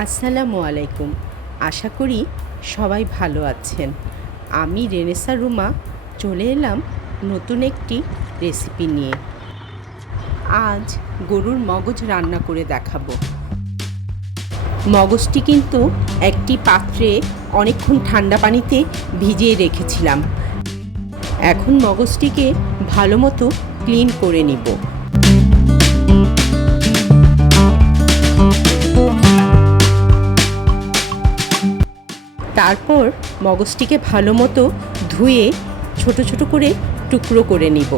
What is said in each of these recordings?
আসসালামু আলাইকুম। আশা করি সবাই ভালো আছেন। আমি রেনেসা রুমা চলে এলাম নতুন একটি রেসিপি নিয়ে। আজ গরুর মগজ রান্না করে দেখাবো। মগজটি কিন্তু একটি পাত্রে অনেকক্ষণ ঠান্ডা পানিতে ভিজিয়ে রেখেছিলাম। এখন মগজটিকে ভালো মতো ক্লিন করে নিব। তারপর মগজটিকে ভালো মতো ধুয়ে ছোট ছোট করে টুকরো করে নিব।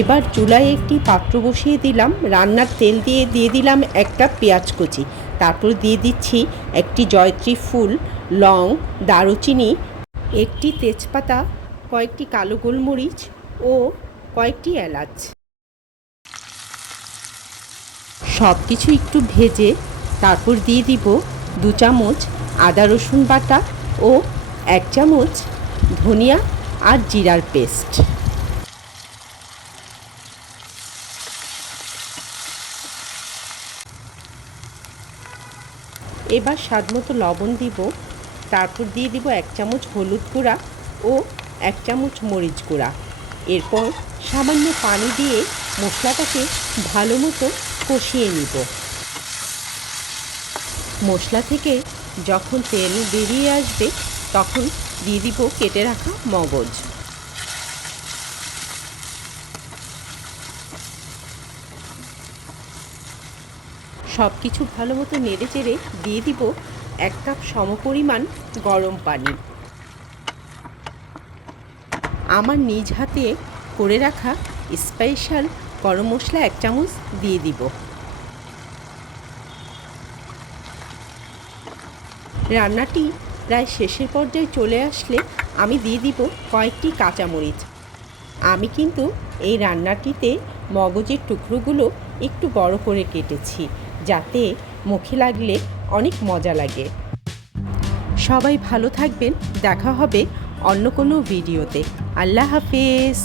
এবার চুলায় একটি পাত্র বসিয়ে দিলাম, রান্নার তেল দিয়ে দিলাম একটা পেঁয়াজ কুচি, তারপর দিয়ে দিচ্ছি একটি জয়ত্রী ফুল, লং, দারুচিনি, একটি তেজপাতা, কয়েকটি কালো গোলমরিচ ও কয়েকটি এলাচ। সব কিছু একটু ভেজে তারপর দিয়ে দিব 2 চামচ আদা রসুন বাটা ও 1 চামচ ধনিয়া আর জিরার পেস্ট। এবার স্বাদমতো লবণ দিব, তারপর দিয়ে দিব 1 চামচ হলুদ গুঁড়া ও 1 চামচ মরিচ গুঁড়া। এরপর সামান্য পানি দিয়ে মশলাটাকে ভালো মতো কষিয়ে নিব। মশলা থেকে যখন তেল বেরিয়ে আসবে তখন দিয়ে দিব কেটে রাখা মগজ। সব কিছু ভালো মতো নেড়ে চেড়ে দিয়ে দিব 1 কাপ সমপরিমাণ গরম পানি। আমার নিজ হাতে করে রাখা স্পেশাল গরম মশলা 1 চামচ দিয়ে দিব। রান্নাটি প্রায় শেষের পর্যায়ে চলে আসলে আমি দিয়ে দিব কয়েকটি কাঁচামরিচ। আমি কিন্তু এই রান্নাটিতে মগজের টুকরোগুলো একটু বড় করে কেটেছি, যাতে মুখে লাগলে অনেক মজা লাগে। সবাই ভালো থাকবেন, দেখা হবে অন্য কোনো ভিডিওতে। আল্লাহ হাফেজ।